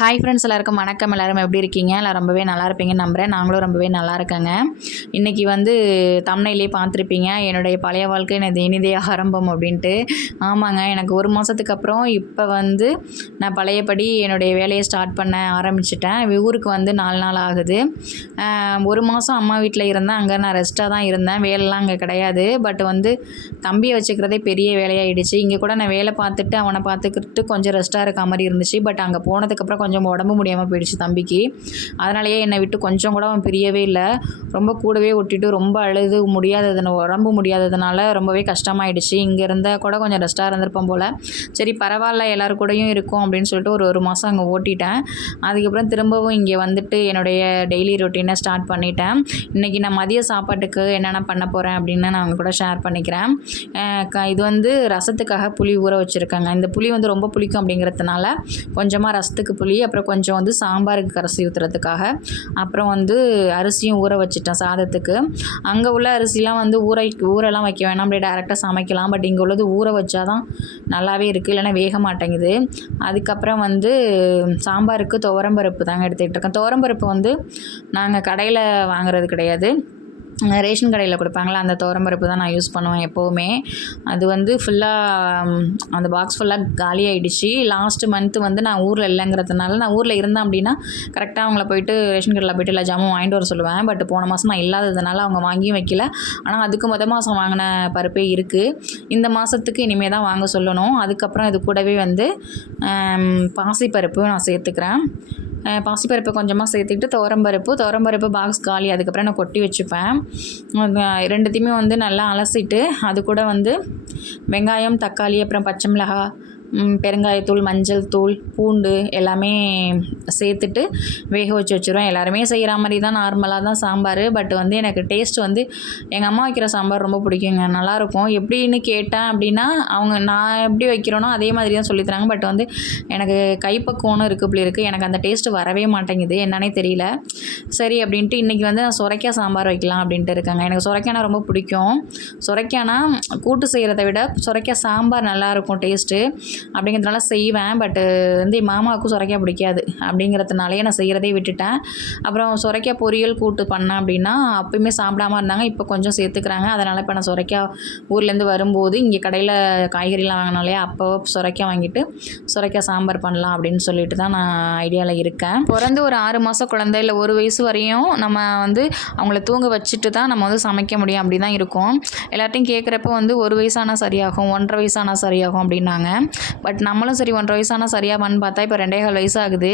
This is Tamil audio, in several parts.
ஹாய் ஃப்ரெண்ட்ஸ், எல்லாருக்கும் வணக்கம். எல்லோரும் எப்படி இருக்கீங்க? எல்லாம் ரொம்பவே நல்லா இருப்பீங்கன்னு நம்புகிறேன். நாங்களும் ரொம்பவே நல்லா இருக்கேங்க. இன்றைக்கி தம்ப்நெயிலே பார்த்துருப்பீங்க, என்னுடைய பழைய வாழ்க்கை எனது இனிதே ஆரம்பம் அப்படின்ட்டு. ஆமாங்க, எனக்கு ஒரு மாதத்துக்கு அப்புறம் இப்போ நான் பழையபடி என்னுடைய வேலையை ஸ்டார்ட் பண்ண ஆரம்பிச்சிட்டேன். ஊருக்கு 4 நாள் ஆகுது. ஒரு மாதம் அம்மா வீட்டில் இருந்தேன். அங்கே நான் ரெஸ்ட்டாக தான் இருந்தேன். வேலைலாம் அங்கே கிடையாது. பட் தம்பியை வச்சுக்கிறதே பெரிய வேலையாகிடுச்சு. இங்கே கூட நான் வேலை பார்த்துட்டு அவனை பார்த்துக்கிட்டு கொஞ்சம் ரெஸ்ட்டாக இருக்க மாதிரி இருந்துச்சு. பட் அங்கே போனதுக்கப்புறம் கொஞ்சம் உடம்பு முடியாமல் போயிடுச்சு தம்பிக்கு. அதனாலேயே என்னை விட்டு கொஞ்சம் கூட அவன் பிரியவே இல்லை. ரொம்ப கூடவே ஒட்டிட்டு ரொம்ப அழுது உடம்பு முடியாததுனால ரொம்பவே கஷ்டமாயிடுச்சு. இங்கே இருந்தால் கூட கொஞ்சம் ரெஸ்ட்டாக இருந்திருப்போம் போல். சரி பரவாயில்ல, எல்லோரும் கூடயும் இருக்கும் அப்படின்னு சொல்லிட்டு ஒரு மாதம் அங்கே ஓட்டிட்டேன். அதுக்கப்புறம் திரும்பவும் இங்கே என்னுடைய டெய்லி ரொட்டீனை ஸ்டார்ட் பண்ணிட்டேன். இன்றைக்கி நான் மதிய சாப்பாட்டுக்கு என்னென்ன பண்ண போகிறேன் அப்படின்னு நான் அவங்க கூட ஷேர் பண்ணிக்கிறேன். இது ரசத்துக்காக புளி ஊற வச்சுருக்கேங்க. இந்த புளி ரொம்ப புளிக்கும் அப்படிங்கிறதுனால கொஞ்சமாக ரசத்துக்கு புளி, அப்புறம் கொஞ்சம் சாம்பாருக்கு கரைச்சி ஊற்றுறதுக்காக, அப்புறம் அரிசியும் ஊற வச்சுட்டேன் சாதத்துக்கு. அங்கே உள்ள அரிசிலாம் ஊரெல்லாம் வைக்க வேணாம், அப்படியே டேரெக்டாக சமைக்கலாம். பட் இங்கே உள்ளது ஊற வச்சா தான் நல்லாவே இருக்குது, இல்லைன்னா வேக மாட்டேங்குது. அதுக்கப்புறம் சாம்பாருக்கு துவரம்பருப்பு தாங்க எடுத்துக்கிட்டு இருக்கேன். துவரம்பருப்பு நாங்கள் கடையில் வாங்குறது கிடையாது, ரேஷன் கடையில் கொடுப்பாங்களா, அந்த துவரம்பருப்பு தான் நான் யூஸ் பண்ணுவேன் எப்போவுமே. அது ஃபுல்லாக அந்த பாக்ஸ் ஃபுல்லாக காலி ஆகிடுச்சு. லாஸ்ட் மந்த்து நான் ஊரில் இல்லைங்கிறதுனால, நான் ஊரில் இருந்தேன் அப்படின்னா கரெக்டாக அவங்கள போய்ட்டு ரேஷன் கடையில் போய்ட்டு எல்லா ஜாமும் வாங்கிட்டு வர சொல்லுவேன். பட் போன மாதம் நான் இல்லாததுனால அவங்க வாங்கியும் வைக்கல. ஆனால் அதுக்கு மாதம் வாங்கின பருப்பே இருக்குது. இந்த மாதத்துக்கு இனிமேல் தான் வாங்க சொல்லணும். அதுக்கப்புறம் இது கூடவே பாசிப்பருப்பு நான் சேர்த்துக்கிறேன். பாசிப்பருப்பு கொஞ்சமாக சேர்த்துக்கிட்டு துவரம்பருப்பு பாக்ஸ் காலி. அதுக்கப்புறம் நான் கொட்டி வச்சுப்பேன். ரெண்டுத்தையுமே நல்லா அலசிட்டு அது கூட வெங்காயம், தக்காளி, அப்புறம் பச்சை மிளகாய், பெருங்காயத்தூள், மஞ்சள் தூள், பூண்டு எல்லாமே சேர்த்துட்டு வேக வச்சுருவேன். எல்லாருமே செய்கிற மாதிரி தான், நார்மலாக தான் சாம்பார். பட் எனக்கு டேஸ்ட் எங்கள் அம்மா வைக்கிற சாம்பார் ரொம்ப பிடிக்குங்க, நல்லாயிருக்கும். எப்படின்னு கேட்டேன் அப்படின்னா நான் எப்படி வைக்கிறேனோ அதே மாதிரி தான் சொல்லித்தராங்க. பட் எனக்கு கைப்பக்குவம்னு இருக்குது. எனக்கு அந்த டேஸ்ட்டு வரவே மாட்டேங்குது, என்னன்னே தெரியல. சரி அப்படின்ட்டு இன்றைக்கி நான் சுரைக்காய் சாம்பார் வைக்கலாம் அப்படின்ட்டு இருக்கேங்க. எனக்கு சுரைக்காய்னா ரொம்ப பிடிக்கும். சுரைக்காய்னா கூட்டு செய்கிறத விட சுரைக்காய் சாம்பார் நல்லாயிருக்கும் டேஸ்ட்டு அப்படிங்கிறதுனால செய்வேன். பட்டு என் மாமாவுக்கும் சுரைக்காய் பிடிக்காது அப்படிங்கிறதுனாலே நான் செய்கிறதே விட்டுட்டேன். அப்புறம் சுரைக்காய் பொரியல் கூட்டு பண்ணேன் அப்படின்னா அப்போயுமே சாப்பிடாமல் இருந்தாங்க. இப்போ கொஞ்சம் சேர்த்துக்கிறாங்க. அதனால் இப்போ நான் சுரைக்காய் ஊர்லேருந்து வரும்போது இங்கே கடையில் காய்கறிலாம் வாங்கினாலே அப்போ சுரைக்காய் வாங்கிட்டு சுரைக்காய் சாம்பார் பண்ணலாம் அப்படின்னு சொல்லிட்டு தான் நான் ஐடியாவில் இருக்கேன். பிறந்து ஒரு 6 மாதம் குழந்தை, இல்லை 1 வயசு வரையும் நம்ம அவங்கள தூங்க வச்சுட்டு தான் நம்ம சமைக்க முடியும், அப்படி தான் இருக்கும். எல்லாத்தையும் கேட்குறப்ப 1 வயசானால் சரியாகும், 1.5 வயசானால் சரியாகும் அப்படின்னாங்க. பட் நம்மளும் சரி 1.5 வயசானால் சரியாவான்னு பார்த்தா இப்போ 2.25 வயசு ஆகுது.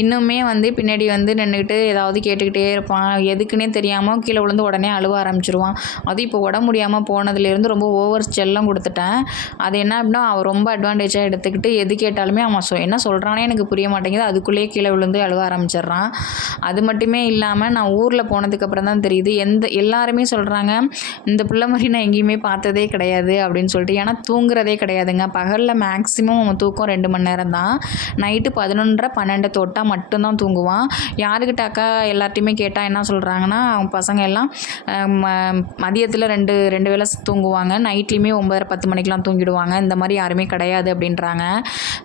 இன்னுமே பின்னாடி நின்றுக்கிட்டு ஏதாவது கேட்டுக்கிட்டே இருப்பான். எதுக்குன்னே தெரியாமல் கீழே விழுந்து உடனே அழுவ ஆரம்பிச்சிருவான். அது இப்போ உடம்பு முடியாமல் போனதுலேருந்து ரொம்ப ஓவர் செல்லம் கொடுத்துட்டேன். அது என்ன அப்படின்னா அவன் ரொம்ப அட்வான்டேஜாக எடுத்துக்கிட்டு எது கேட்டாலுமே அவன் என்ன சொல்கிறானே எனக்கு புரிய மாட்டேங்குது, அதுக்குள்ளேயே கீழே விழுந்து அழுவ ஆரம்பிச்சிடுறான். அது மட்டுமே இல்லாமல் நான் ஊரில் போனதுக்கப்புறம் தான் தெரியுது, எல்லாருமே சொல்கிறாங்க இந்த பிள்ளை மாதிரி நான் எங்கேயுமே பார்த்ததே கிடையாது அப்படின்னு சொல்லிட்டு. ஏன்னா தூங்குறதே கிடையாதுங்க. பகலில் மேக்ஸிமம் அவன் தூக்கம் 2 மணி நேரம் தான். நைட்டு 11:30 12 தொட்டால் மட்டும்தான் தூங்குவான். யாருக்கிட்டாக்கா எல்லாத்தையுமே கேட்டால் என்ன சொல்கிறாங்கன்னா, அவங்க பசங்க எல்லாம் மதியத்தில் ரெண்டு வேளை தூங்குவாங்க, நைட்லேயுமே 9:30 10 மணிக்கெலாம் தூங்கிடுவாங்க. இந்த மாதிரி யாருமே கிடையாது அப்படின்றாங்க.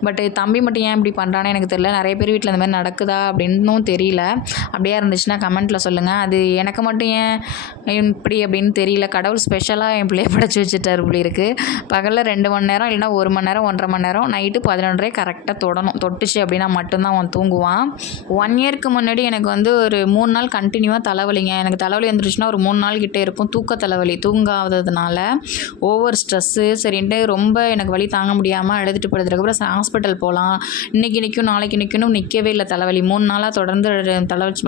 பட் தம்பி மட்டும் ஏன் இப்படி பண்ணுறான்னு எனக்கு தெரியல. நிறைய பேர் வீட்டில் இந்த மாதிரி நடக்குதா அப்படின்னும் தெரியல. அப்படியே இருந்துச்சுன்னா கமெண்ட்டில் சொல்லுங்கள். அது எனக்கு மட்டும் ஏன் இப்படி அப்படின்னு தெரியல. கடவுள் ஸ்பெஷலாக என் பிள்ளைய படைச்சி வச்சுட்டார் இப்படி இருக்குது. பகலில் 2 மணி நேரம், இல்லைனா 1 மணி நேரம் 1.5 மணி நேரம், நைட்டு 11:30 கரெக்டாக தொட்டுச்சு அப்படின்னா மட்டும்தான் அவன் தூங்குவான். 1 இயருக்கு முன்னாடி எனக்கு ஒரு 3 நாள் கண்டினியூவாக தலைவலிங்க. எனக்கு தலைவலி வந்துருச்சுன்னா ஒரு 3 நாள் கிட்டே இருக்கும். தூக்க தலைவலி, தூங்காததுனால ஓவர் ஸ்ட்ரெஸ்ஸு சரின்ட்டு ரொம்ப எனக்கு வலி தாங்க முடியாமல் அழுதுட்டு படுத்ததுக்கப்புறம் ஹாஸ்பிட்டல் போகலாம், இன்றைக்கி நிற்கும் நாளைக்கு நிற்கணும், நிற்கவே இல்லை தலைவலி. 3 நாளாக தொடர்ந்து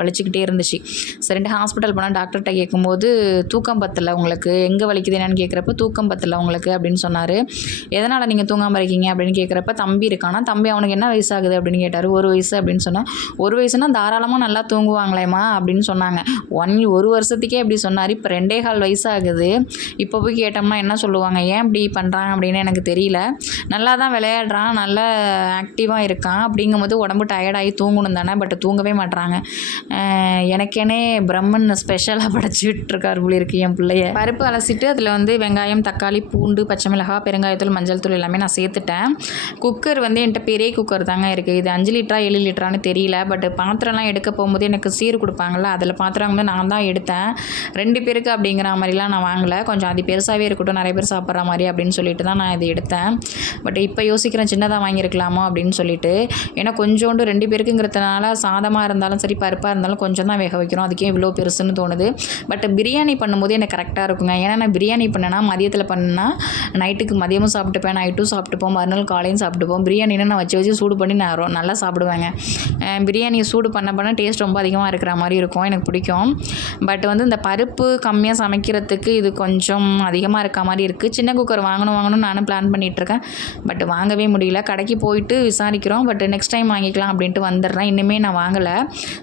வலிச்சுக்கிட்டே இருந்துச்சு. சரின்ட்டு ஹாஸ்பிட்டல் போனால் டாக்டர்கிட்ட கேட்கும்போது தூக்கம் பத்தலை உங்களுக்கு, எங்கே வலிக்குது என்னன்னு கேட்குறப்ப தூக்கம் பத்தலை உங்களுக்கு அப்படின்னு சொன்னார். எதனால் நீங்கள் தூங்காமல் இருக்கீங்க அப்படின்னு கேட்குறப்ப தம்பி இருக்கானா, தம்பி அவனுக்கு என்ன வயசாகுது அப்படின்னு கேட்டார். 1 வயசு அப்படின்னு சொன்னேன். 1 வயசுனா தாராளமாக நல்லா தூங்குவாங்களேம்மா அப்படின்னு சொன்னாங்க. 1 வருஷத்துக்கே இப்படி சொன்னார். இப்போ 2.25 வயசாகுது. இப்போ போய் கேட்டோம்னா என்ன சொல்லுவாங்க, ஏன் இப்படி பண்ணுறாங்க அப்படின்னு எனக்கு தெரியல. நல்லா தான் விளையாடுறான், நல்லா ஆக்டிவாக இருக்கான். அப்படிங்கும்போது உடம்பு டயர்டாகி தூங்கணும் தானே, பட் தூங்கவே மாட்றாங்க. எனக்கேனே பிரம்மன் ஸ்பெஷலாக படைச்சி விட்டுருக்கார் போல இருக்கு என் பிள்ளைய. பருப்பு அலசிட்டு அதில் வெங்காயம், தக்காளி, பூண்டு, பச்சை மிளகாய், பெருங்காயத்தூள், மஞ்சள் தூள் எல்லாமே நான் சேர்த்துட்டேன். குக்கர் வந்து என்கிட்ட பெரிய குக்கர் தாங்க இருக்குது. இது 5 லிட்டரா 7 லிட்டரான்னு தெரியல. பட் பாத்திரம்லாம் எடுக்க போகும்போது எனக்கு சீர் கொடுப்பாங்கள்ல, அதில் பாத்திரம் வந்து நான் தான் எடுத்தேன். 2 பேருக்கு அப்படிங்கிற மாதிரிலாம் நான் வாங்கலை. கொஞ்சம் அது பெருசாகவே இருக்கட்டும், நிறைய பேர் சாப்பிட்ற மாதிரி அப்படின்னு சொல்லிட்டு தான் நான் இது எடுத்தேன். பட் இப்போ யோசிக்கிறேன் சின்னதாக வாங்கியிருக்கலாமோ அப்படின்னு சொல்லிட்டு. ஏன்னா கொஞ்சோண்டு 2 பேருக்குங்கிறதுனால சாதமாக இருந்தாலும் சரி பருப்பாக இருந்தாலும் கொஞ்சம் தான் வேக வைக்கிறோம். அதுக்கே இவ்வளோ பெருசுன்னு தோணுது. பட் பிரியாணி பண்ணும்போது எனக்கு கரெக்டாக இருக்குங்க. ஏன்னா நான் பிரியாணி பண்ணேன்னா மதியத்தில் பண்ணால் நைட்டுக்கு மதியமும் சாப்பிட்டுப்பேன், நைட்டும் சாப்பிட்டுப்போம், மறுநாள் காலையும் சாப்பிட்டுப்போம். பிரியாணின்னு நான் வச்சு சூடு பண்ணி நான் நல்லா சாப்பிடுவேங்க. பிரியாணியை சூடு பண்ண டேஸ்ட் ரொம்ப அதிகமாக இருக்கிற மாதிரி இருக்கும், எனக்கு பிடிக்கும். பட் வந்து இந்த பருப்பு கம்மியாக சமைக்கிறதுக்கு இது கொஞ்சம் அதிகமாக இருக்க மாதிரி இருக்குது. சின்ன குக்கர் வாங்கணும்னு நானும் பிளான் பண்ணிகிட்ருக்கேன். பட் வாங்கவே முடியல. கடைக்கு போயிட்டு விசாரிக்கிறோம். பட் நெக்ஸ்ட் டைம் வாங்கிக்கலாம் அப்படின்ட்டு வந்துடுறேன். இன்னுமே நான் வாங்கலை.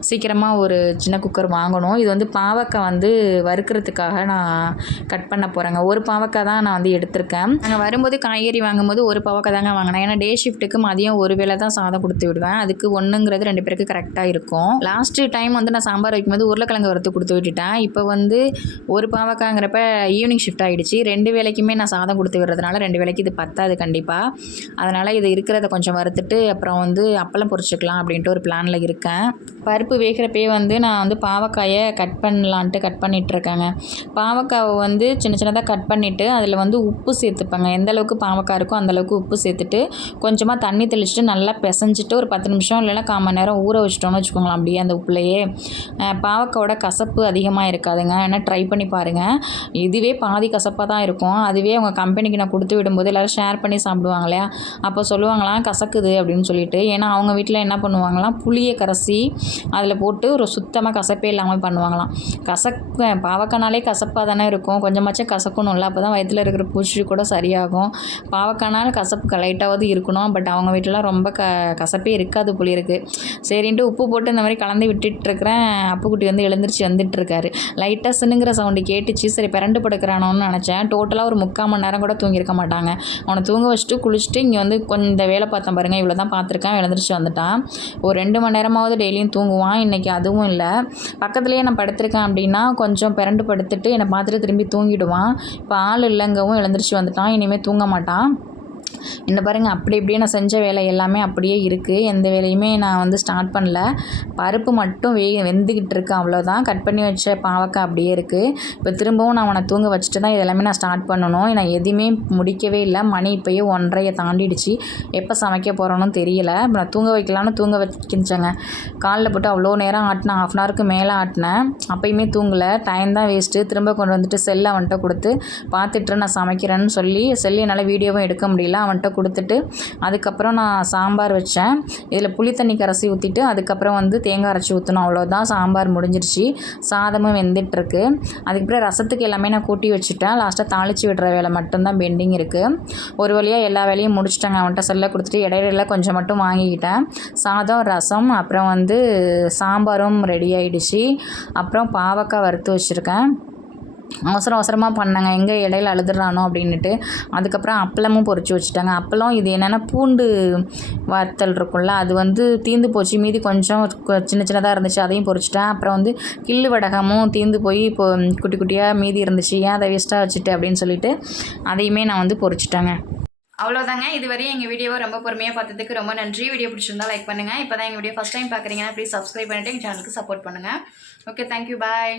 சீக்கிரமாக ஒரு சின்ன குக்கர் வாங்கணும். இது வந்து பாவக்காய் வந்து வறுக்கிறதுக்காக நான் கட் பண்ண போகிறேங்க. ஒரு பாவக்காய் தான் நான் வந்து எடுத்திருக்கேன். நாங்கள் வரும்போது காய்கறி வாங்கும்போது ஒரு பாவக்காய் தாங்க வாங்கினேன். ஏன்னா டே ஷிஃப்ட்டுக்கு மதியம் ஒரு வேளை தான் சாதம் கொடுத்து விடுவேன். அதுக்கு 1ங்கிறது 2 பேருக்கு கரெக்டாக இருக்கும். லாஸ்ட்டு டைம் வந்து நான் சாம்பார் வைக்கும்போது உருளைக்கிழங்கு வறுத்து கொடுத்து விட்டுட்டேன். இப்போ வந்து ஒரு பாவக்காய்ங்கிறப்ப ஈவினிங் ஷிஃப்ட் ஆகிடுச்சு. 2 வேளைக்குமே நான் சாதம் கொடுத்து விடுறதுனால 2 வேளைக்கு இது பத்தாது கண்டிப்பாக. அதனால் இது இருக்கிறத கொஞ்சம் வறுத்துட்டு அப்புறம் வந்து அப்பளம் பொரிச்சுக்கலாம் அப்படின்ட்டு ஒரு பிளானில் இருக்கேன். பருப்பு வேகிறப்பே வந்து நான் வந்து பாவக்காயை கட் பண்ணலான்ட்டு கட் பண்ணிகிட்ருக்கேங்க. பாவக்காவை வந்து சின்ன சின்னதாக கட் பண்ணிவிட்டு அதில் வந்து உப்பு சேர்த்துப்பேங்க. எந்த அளவுக்கு பாவக்காய் இருக்கோ அந்தளவுக்கு உப்பு சேர்த்துட்டு கொஞ்சமாக தண்ணி தெளிச்சுட்டு நல்லா பிசைஞ்சிட்டு ஒரு 10 நிமிஷம் இல்லைன்னா 1/4 மணி நேரம் ஊற வச்சிட்டோன்னு வச்சுக்கோங்களேன். அப்படியே அந்த உப்புலையே பாவக்காயோட கசப்பு அதிகமாக இருக்காதுங்க. ஏன்னா ட்ரை பண்ணி பாருங்கள். இதுவே பாதி கசப்பாக தான் இருக்கும். அதுவே அவங்க கம்பெனிக்கு நான் கொடுத்து விடும்போது எல்லோரும் ஷேர் பண்ணி சாப்பிடுவாங்க இல்லையா, அப்போ சொல்லுவாங்களாம் கசக்குது அப்படின்னு சொல்லிட்டு. ஏன்னா அவங்க வீட்டில் என்ன பண்ணுவாங்களாம், புளியை கரைச்சி அதில் போட்டு ஒரு சுத்தமாக கசப்பே இல்லாமல் பண்ணுவாங்களாம். பாவக்காய்னாலே கசப்பாக தானே இருக்கும், கொஞ்சமாச்சும் கசக்கணும்ல, அப்போ தான் வயிற்றில் இருக்கிற பூச்சி கூட சரியாகும். பாவக்காய்னால கசப்பு லைட்டாவது இருக்கணும். பட் அவங்க வீட்டிலலாம் ரொம்ப கசப்பே இருக்காது புளி இருக்குது. சரின்ட்டு உப்பு போட்டு இந்த மாதிரி கலந்து விட்டுட்டுருக்கிறேன். அப்புக்குட்டி வந்து எழுந்திரிச்சு வந்துட்டுருக்காரு. லைட்டாக சின்னுங்கிற சவுண்டு கேட்டுச்சு. சரி பிறண்டு படுக்கிறானோன்னு நினச்சேன். டோட்டலாக ஒரு 3/4 மணி நேரம் கூட தூங்கியிருக்க மாட்டாங்க. அவனை தூங்க வச்சுட்டு குளிச்சுட்டு இங்கே வந்து கொஞ்சம் இந்த வேலை பார்த்தேன் பாருங்கள், இவ்வளோ தான் பார்த்துருக்கேன். எழுந்திரிச்சு வந்துட்டான். ஒரு 2 மணி நேரமாவது டெய்லியும் தூங்குவான். இன்றைக்கி அதுவும் இல்லை. பக்கத்துலேயே நான் படுத்திருக்கேன் அப்படின்னா கொஞ்சம் பிறண்டு படுத்துட்டு என்னை பார்த்துட்டு திரும்பி தூங்கிடுவான். இப்போ ஆள் இல்லைங்கவும் எழுந்திரிச்சு வந்துட்டான். இனிமேல் தூங்க மாட்டான். என்ன பாருங்கள், அப்படி இப்படியே நான் செஞ்ச வேலை எல்லாமே அப்படியே இருக்குது. எந்த வேலையுமே நான் வந்து ஸ்டார்ட் பண்ணல. பருப்பு மட்டும் வெந்துக்கிட்டு இருக்கு, அவ்வளோதான். கட் பண்ணி வச்ச பாவக்காய் அப்படியே இருக்குது. இப்போ திரும்பவும் நான் அவனை தூங்க வச்சுட்டு தான் இதெல்லாமே நான் ஸ்டார்ட் பண்ணணும். நான் எதுவுமே முடிக்கவே இல்லை. மணி இப்போயே 1:30 தாண்டிடுச்சு. எப்போ சமைக்க போகிறோன்னு தெரியல. இப்போ நான் தூங்க வைக்கலான்னு தூங்க வச்சுங்க. காலில் போட்டு அவ்வளோ நேரம் ஆட்டினேன், 1/2 அன் ஹவருக்கு மேலே ஆட்டினேன். அப்போயுமே தூங்கலை. டைம் தான் வேஸ்ட்டு. திரும்ப கொண்டு வந்துட்டு செல்லை அவன்கிட்ட கொடுத்து பார்த்துட்டு நான் சமைக்கிறேன்னு சொல்லி செல்லு என்னால் வீடியோவும் எடுக்க முடியல. அவன்கிட்ட கொடுத்துட்டு அதுக்கப்புறம் நான் சாம்பார் வச்சேன். இதில் புளி தண்ணி கரைச்சி ஊற்றிட்டு அதுக்கப்புறம் வந்து தேங்காய் அரைச்சி ஊற்றணும். அவ்வளோதான், சாம்பார் முடிஞ்சிருச்சு. சாதமும் வெந்துட்டுருக்கு. அதுக்கப்புறம் ரசத்துக்கு எல்லாமே நான் கூட்டி வச்சுட்டேன். லாஸ்ட்டாக தாளித்து விடுற வேலை மட்டும்தான் பெண்டிங் இருக்குது. ஒரு வழியாக எல்லா வேலையும் முடிச்சிட்டாங்க. அவன்கிட்ட செல்லை கொடுத்துட்டு இடையில கொஞ்சம் மட்டும் வாங்கிக்கிட்டேன். சாதம், ரசம், அப்புறம் வந்து சாம்பாரும் ரெடி ஆகிடுச்சு. அப்புறம் பாவக்காய் வறுத்து வச்சுருக்கேன். அவசரமாக பண்ணாங்க, எங்கே இடையில அழுதுறானோ அப்படின்ட்டு. அதுக்கப்புறம் அப்பளமும் பொரிச்சு வச்சுட்டாங்க. அப்பளம் இது என்னென்னா பூண்டு வத்தல் இருக்கும்ல, அது வந்து தீர்ந்து போச்சு. மீதி கொஞ்சம் சின்னதாக இருந்துச்சு, அதையும் பொரிச்சிட்டேன். அப்புறம் வந்து கிள்ளு வடகமும் தீர்ந்து போய் இப்போ குட்டி குட்டியாக மீதி இருந்துச்சு, ஏன் அதை வேஸ்ட்டாக வச்சுட்டு அப்படின்னு சொல்லிட்டு அதையுமே நான் வந்து பொரிச்சிட்டேங்க. அவ்வளோதாங்க. இதுவரையும் எங்கள் வீடியோவை ரொம்ப பொறுமையாக பார்த்ததுக்கு ரொம்ப நன்றி. வீடியோ பிடிச்சிருந்தா லைக் பண்ணுங்கள். இப்போ தான் எங்கள் வீடியோ ஃபஸ்ட் டைம் பார்க்குறீங்கன்னா ப்ளீஸ் சப்ஸ்கிரைப் பண்ணிவிட்டு எங்கள் சேனலுக்கு சப்போர்ட் பண்ணுங்கள். ஓகே, தேங்க்யூ, பாய்.